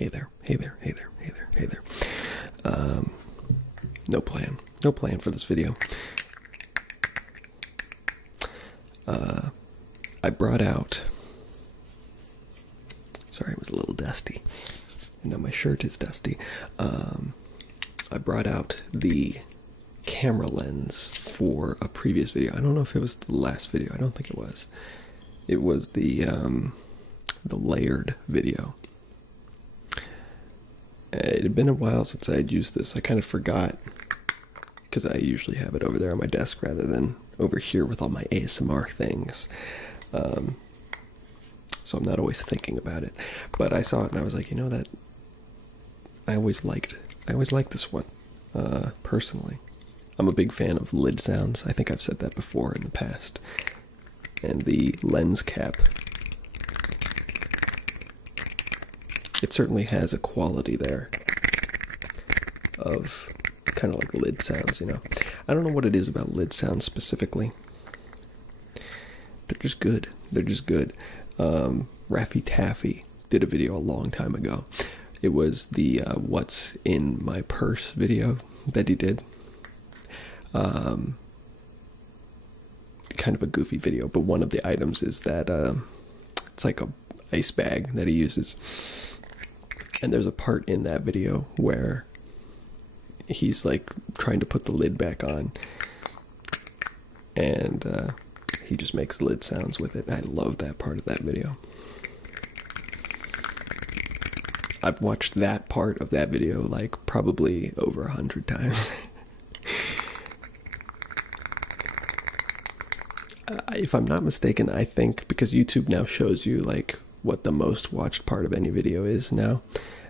hey there, hey there, hey there, hey there, hey there. No plan for this video. I brought out, sorry, it was a little dusty. Now my shirt is dusty. I brought out the camera lens for a previous video. I don't know if it was the last video. I don't think it was. It was the layered video. It had been a while since I had used this. I kind of forgot because I usually have it over there on my desk rather than over here with all my ASMR things. So I'm not always thinking about it. But I saw it and I was like, you know, that I always liked this one, personally. I'm a big fan of lid sounds. I think I've said that before in the past. And the lens cap, it certainly has a quality there of kind of like lid sounds, you know. I don't know what it is about lid sounds specifically. They're just good. They're just good. Raffy Taffy did a video a long time ago. It was the what's in my purse video that he did. Kind of a goofy video, but one of the items is that it's like a ice bag that he uses. And there's a part in that video where he's like trying to put the lid back on, and he just makes lid sounds with it. I love that part of that video. I've watched that part of that video like probably over 100 times. If I'm not mistaken, I think because YouTube now shows you like what the most watched part of any video is now,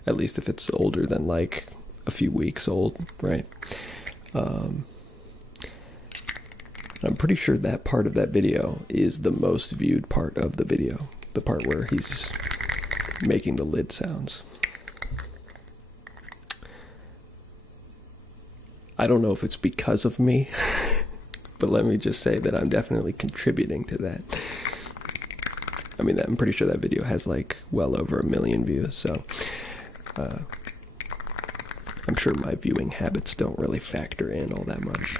at least if it's older than like a few weeks old, right? I'm pretty sure that part of that video is the most viewed part of the video, the part where he's making the lid sounds. I don't know if it's because of me, but let me just say that I'm definitely contributing to that. I mean, I'm pretty sure that video has like well over 1 million views, so I'm sure my viewing habits don't really factor in all that much.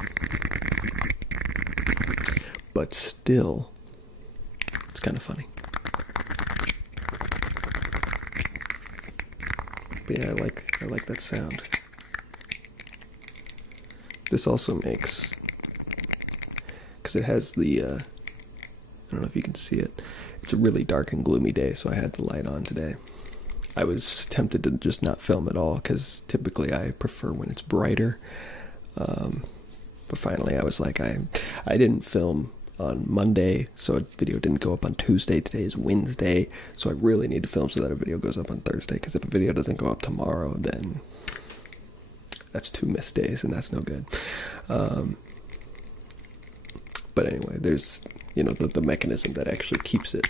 But still, it's kind of funny. But yeah, I like that sound. This also makes, because it has the, I don't know if you can see it. It's a really dark and gloomy day, so I had the light on today. I was tempted to just not film at all, because typically I prefer when it's brighter. But finally I was like, I didn't film on Monday, so a video didn't go up on Tuesday. Today is Wednesday, so I really need to film so that a video goes up on Thursday, because if a video doesn't go up tomorrow, then that's 2 missed days, and that's no good. But anyway, there's, you know, the mechanism that actually keeps it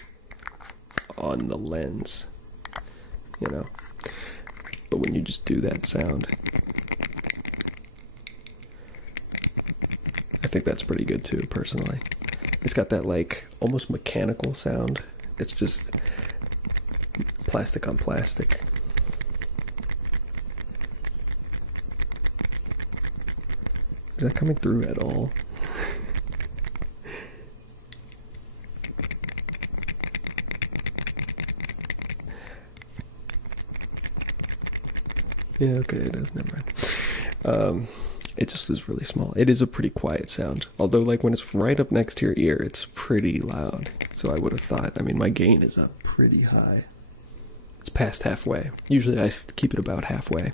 on the lens, you know. But when you just do that sound, I think that's pretty good too, personally. It's got that like almost mechanical sound. It's just plastic on plastic. Is that coming through at all? Yeah, okay, it is, never mind. It just is really small. It is a pretty quiet sound. Although, like, when it's right up next to your ear, it's pretty loud. So I would have thought, I mean, my gain is up pretty high. It's past halfway. Usually I keep it about halfway,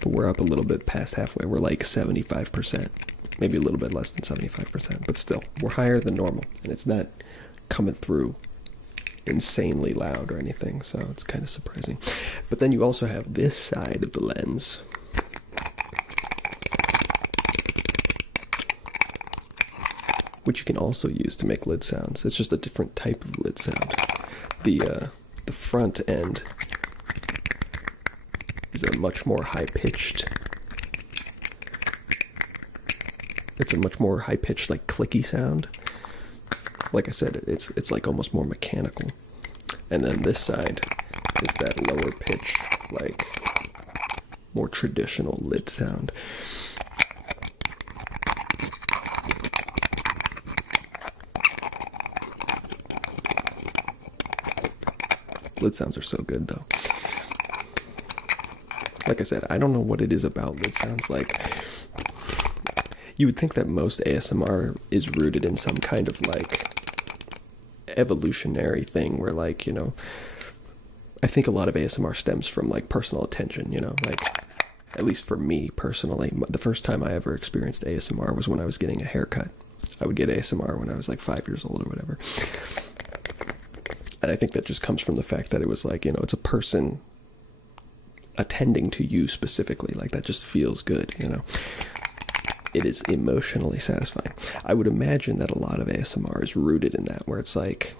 but we're up a little bit past halfway. We're like 75%, maybe a little bit less than 75%, but still, we're higher than normal, and it's not coming through insanely loud or anything, so it's kind of surprising. But then you also have this side of the lens, which you can also use to make lid sounds. It's just a different type of lid sound. The front end is a much more high-pitched, it's a much more high-pitched, like, clicky sound. Like I said, it's like almost more mechanical. And then this side is that lower pitch, like more traditional lid sound. Lid sounds are so good though. Like I said, I don't know what it is about lid sounds. Like, you would think that most ASMR is rooted in some kind of like evolutionary thing where, like, you know, I think a lot of ASMR stems from like personal attention, you know, like, at least for me personally, the first time I ever experienced ASMR was when I was getting a haircut. I would get ASMR when I was like 5 years old or whatever. And I think that just comes from the fact that it was like, you know, it's a person attending to you specifically. Like, that just feels good, you know. It is emotionally satisfying. I would imagine that a lot of ASMR is rooted in that, where it's like,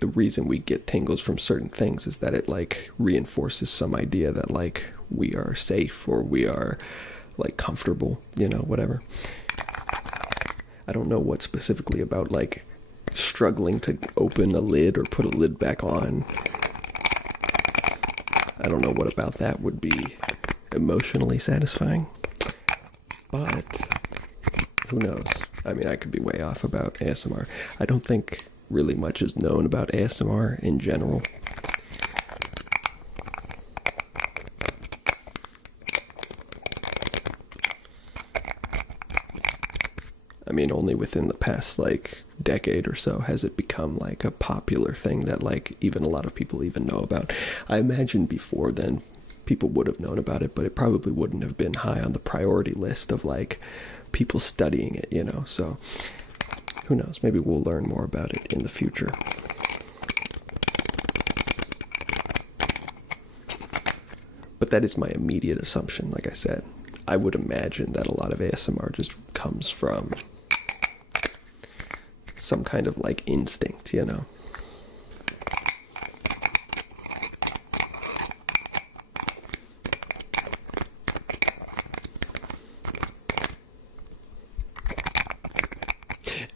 the reason we get tingles from certain things is that it like reinforces some idea that like we are safe or we are like comfortable, you know, whatever. I don't know what specifically about like struggling to open a lid or put a lid back on. I don't know what about that would be emotionally satisfying, but who knows? I mean, I could be way off about ASMR. I don't think really much is known about ASMR in general. I mean, only within the past like decade or so has it become like a popular thing that like even a lot of people even know about. I imagine before then people would have known about it, but it probably wouldn't have been high on the priority list of like people studying it, you know. So who knows? Maybe we'll learn more about it in the future. But that is my immediate assumption. Like I said, I would imagine that a lot of ASMR just comes from some kind of like instinct, you know.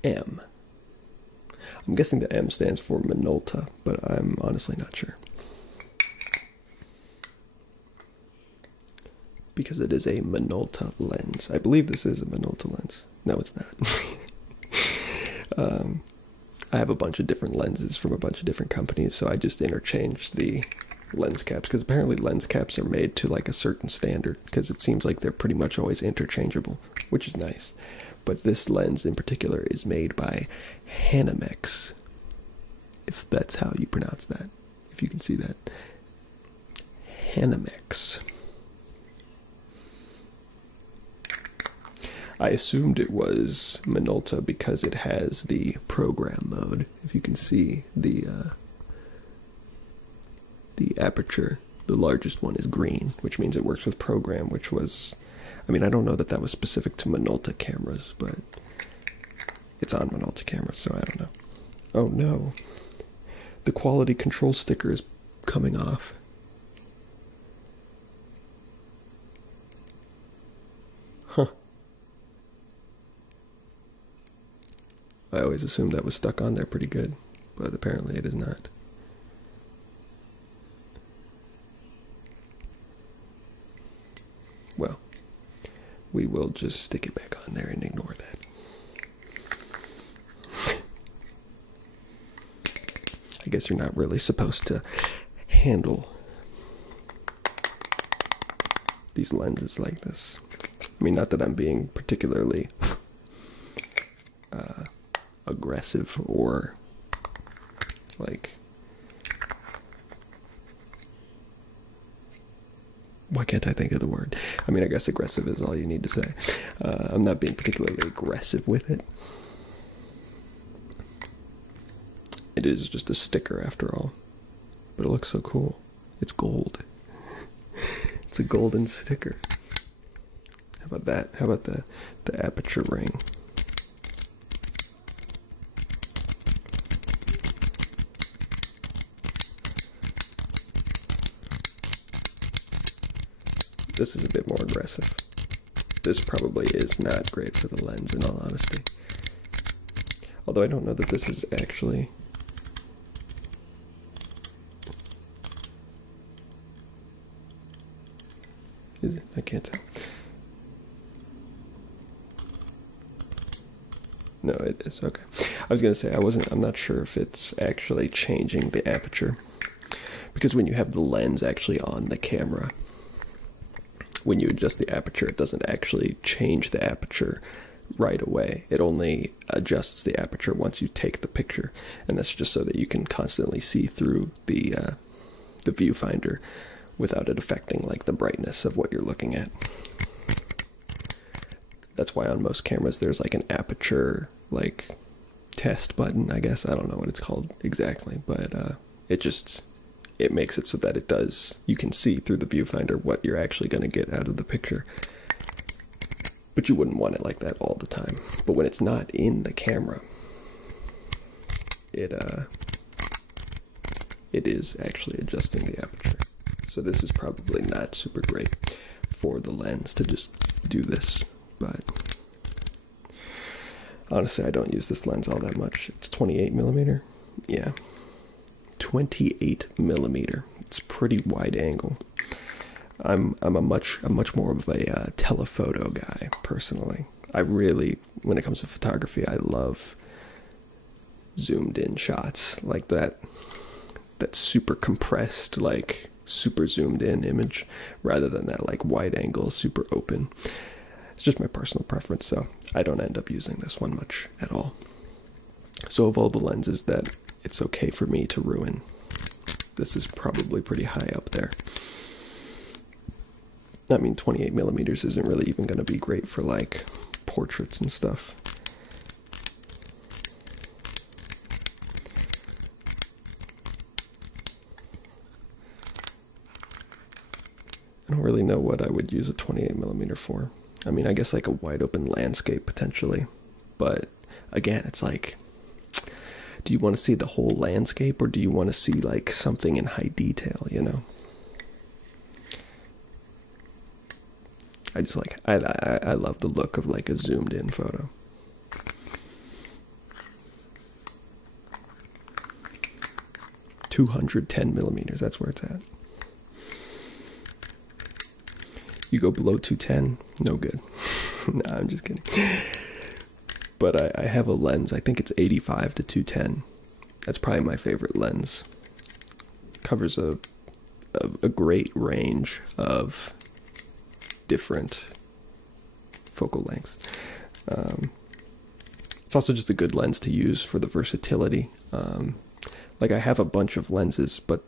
M. I'm guessing the M stands for Minolta, but I'm honestly not sure. Because it is a Minolta lens. I believe this is a Minolta lens. No, it's not. I have a bunch of different lenses from a bunch of different companies, so I just interchanged the lens caps, because apparently lens caps are made to like a certain standard, because it seems like they're pretty much always interchangeable, which is nice. But this lens in particular is made by Hanamex, if that's how you pronounce that, if you can see that. Hanamex. I assumed it was Minolta because it has the program mode. If you can see the aperture, the largest one is green, which means it works with program, which was, I mean, I don't know that that was specific to Minolta cameras, but it's on Minolta cameras, so I don't know. Oh no, the quality control sticker is coming off. Huh. I always assumed that was stuck on there pretty good, but apparently it is not. Well, we will just stick it back on there and ignore that. I guess you're not really supposed to handle these lenses like this. I mean, not that I'm being particularly aggressive or like, why can't I think of the word? I mean, I guess aggressive is all you need to say. I'm not being particularly aggressive with it. It is just a sticker after all, but it looks so cool. It's gold. It's a golden sticker. How about that? How about the aperture ring? This is a bit more aggressive. This probably is not great for the lens, in all honesty. Although I don't know that this is actually... Is it? I can't tell. No, it is. Okay. I was gonna say I'm not sure if it's actually changing the aperture, because when you have the lens actually on the camera, when you adjust the aperture, it doesn't actually change the aperture right away. It only adjusts the aperture once you take the picture, and that's just so that you can constantly see through the viewfinder without it affecting like the brightness of what you're looking at. That's why on most cameras there's like an aperture like test button, I guess. I don't know what it's called exactly, but it makes it so that you can see through the viewfinder what you're actually going to get out of the picture. But you wouldn't want it like that all the time. But when it's not in the camera, it is actually adjusting the aperture. So this is probably not super great for the lens to just do this, but honestly, I don't use this lens all that much. It's 28mm. Yeah, 28mm. It's pretty wide angle. I'm a much more of a telephoto guy personally. I really, when it comes to photography, I love zoomed in shots like that super compressed, like super zoomed in image, rather than that like wide angle, super open. It's just my personal preference, so I don't end up using this one much at all. So of all the lenses that it's okay for me to ruin, this is probably pretty high up there. I mean, 28mm isn't really even going to be great for like portraits and stuff. I don't really know what I would use a 28mm for. I mean, I guess like a wide open landscape potentially, but again, it's like, do you want to see the whole landscape, or do you want to see like something in high detail, you know? I just like, I love the look of like a zoomed in photo. $210mm, that's where it's at. You go below 210, no good. Nah, I'm just kidding. But I have a lens, I think it's 85 to 210. That's probably my favorite lens. Covers a great range of different focal lengths. It's also just a good lens to use for the versatility. Like I have a bunch of lenses, but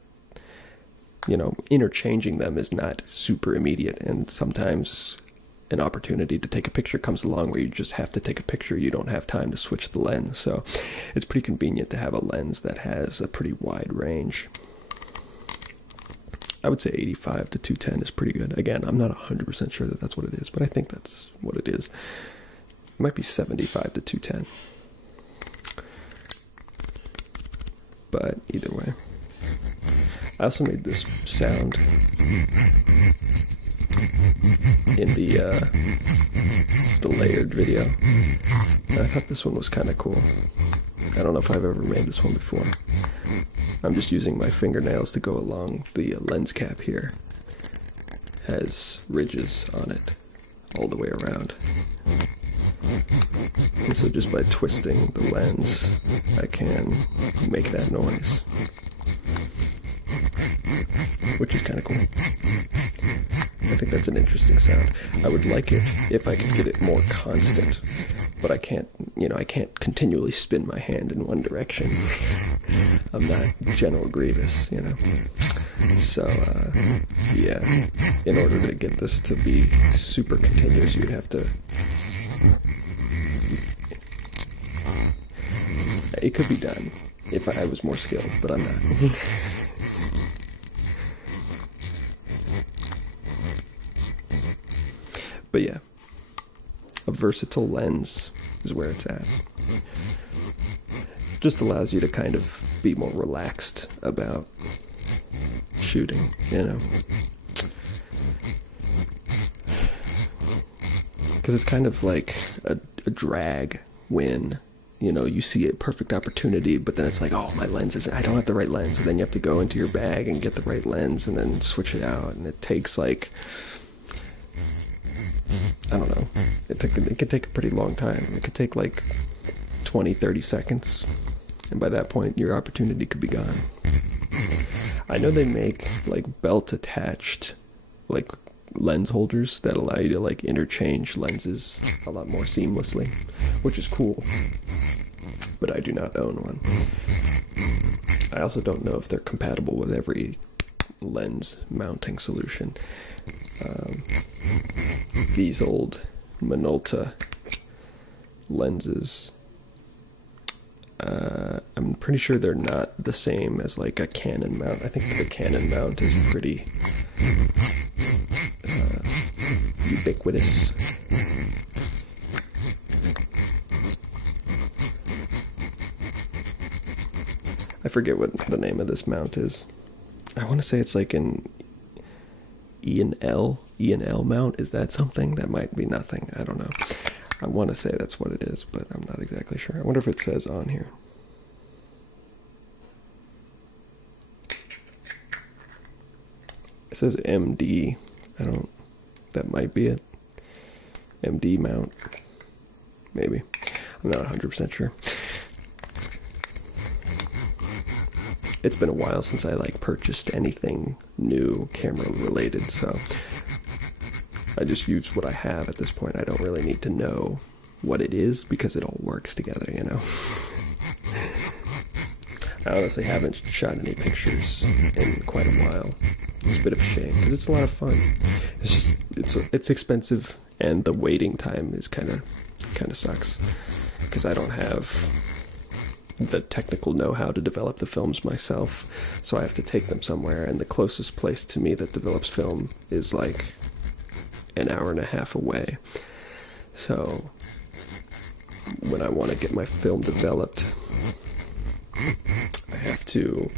you know, interchanging them is not super immediate, and sometimes an opportunity to take a picture comes along where you just have to take a picture. You don't have time to switch the lens, so it's pretty convenient to have a lens that has a pretty wide range. I would say 85 to 210 is pretty good. Again, I'm not 100% sure that that's what it is, but I think that's what it is. It might be 75 to 210. But either way. I also made this sound in the layered video. And I thought this one was kind of cool. I don't know if I've ever made this one before. I'm just using my fingernails to go along the lens cap here. Has ridges on it all the way around. And so just by twisting the lens, I can make that noise, which is kind of cool. I think that's an interesting sound. I would like it if I could get it more constant, but I can't, you know, I can't continually spin my hand in one direction. I'm not General Grievous, you know. So, yeah, in order to get this to be super continuous, you'd have to... It could be done if I was more skilled, but I'm not. But yeah, a versatile lens is where it's at. Just allows you to kind of be more relaxed about shooting, you know. Because it's kind of like a drag when, you know, you see a perfect opportunity, but then it's like, oh, my lens isn't, I don't have the right lens. And then you have to go into your bag and get the right lens and then switch it out. And it takes like I don't know. It could take a pretty long time. It could take like 20-30 seconds, and by that point your opportunity could be gone. I know they make like belt attached like lens holders that allow you to like interchange lenses a lot more seamlessly, which is cool, but I do not own one. I also don't know if they're compatible with every lens mounting solution. These old Minolta lenses, I'm pretty sure they're not the same as like a Canon mount. I think the Canon mount is pretty ubiquitous. I forget what the name of this mount is. I want to say it's like an E&L mount. Is that something? That might be nothing. I don't know. I want to say that's what it is, but I'm not exactly sure. I wonder if it says on here. It says MD. That might be it. MD mount. Maybe. I'm not 100% sure. It's been a while since I like purchased anything new camera related, so I just use what I have at this point. I don't really need to know what it is because it all works together, you know. I honestly haven't shot any pictures in quite a while. It's a bit of a shame because it's a lot of fun. It's just it's expensive, and the waiting time is kind of sucks because I don't have the technical know-how to develop the films myself, so I have to take them somewhere, and the closest place to me that develops film is like an hour and a half away. So when I want to get my film developed, I have to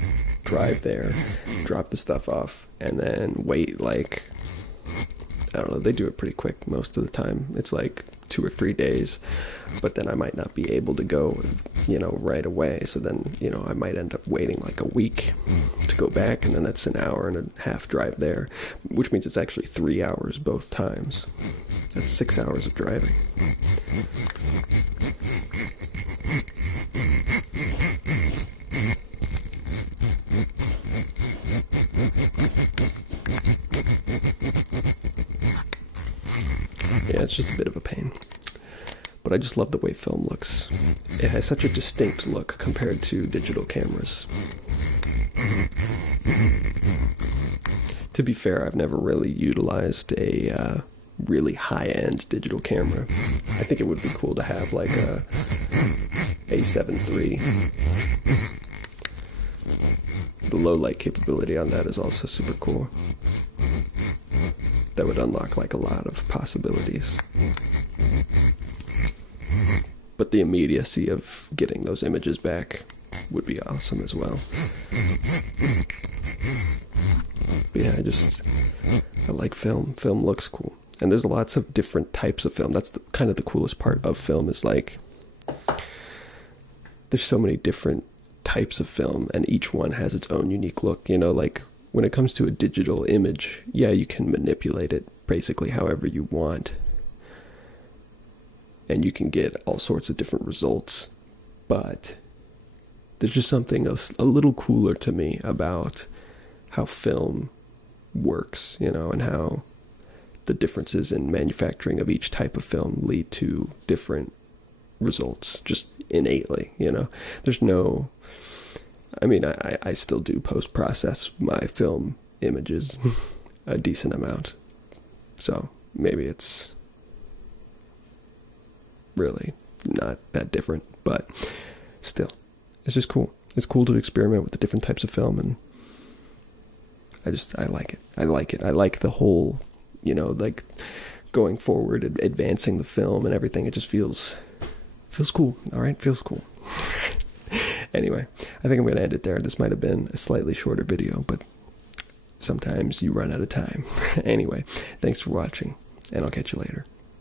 drive there, drop the stuff off, and then wait like, I don't know, they do it pretty quick most of the time. It's like 2 or 3 days, but then I might not be able to go, you know, right away. So then, you know, I might end up waiting like a week to go back, and then that's an hour and a half drive there, which means it's actually 3 hours both times. That's 6 hours of driving. Yeah, it's just a bit of a pain. But I just love the way film looks. It has such a distinct look compared to digital cameras. To be fair, I've never really utilized a really high-end digital camera. I think it would be cool to have like a A7 III. The low light capability on that is also super cool. That would unlock like a lot of possibilities. But the immediacy of getting those images back would be awesome as well. But yeah, I like film. Film looks cool. And there's lots of different types of film. That's kind of the coolest part of film, is like, there's so many different types of film, and each one has its own unique look. You know, like when it comes to a digital image, yeah, you can manipulate it basically however you want, and you can get all sorts of different results, but there's just something a little cooler to me about how film works, you know, and how the differences in manufacturing of each type of film lead to different results just innately, you know. There's no, I mean, I still do post-process my film images a decent amount, so maybe it's really not that different, but still, it's just cool. It's cool to experiment with the different types of film, and I like it. I like it. I like the whole, you know, like going forward, advancing the film and everything. It just feels cool. All right, feels cool. Anyway, I think I'm going to end it there. This might have been a slightly shorter video, but sometimes you run out of time. Anyway, thanks for watching, and I'll catch you later.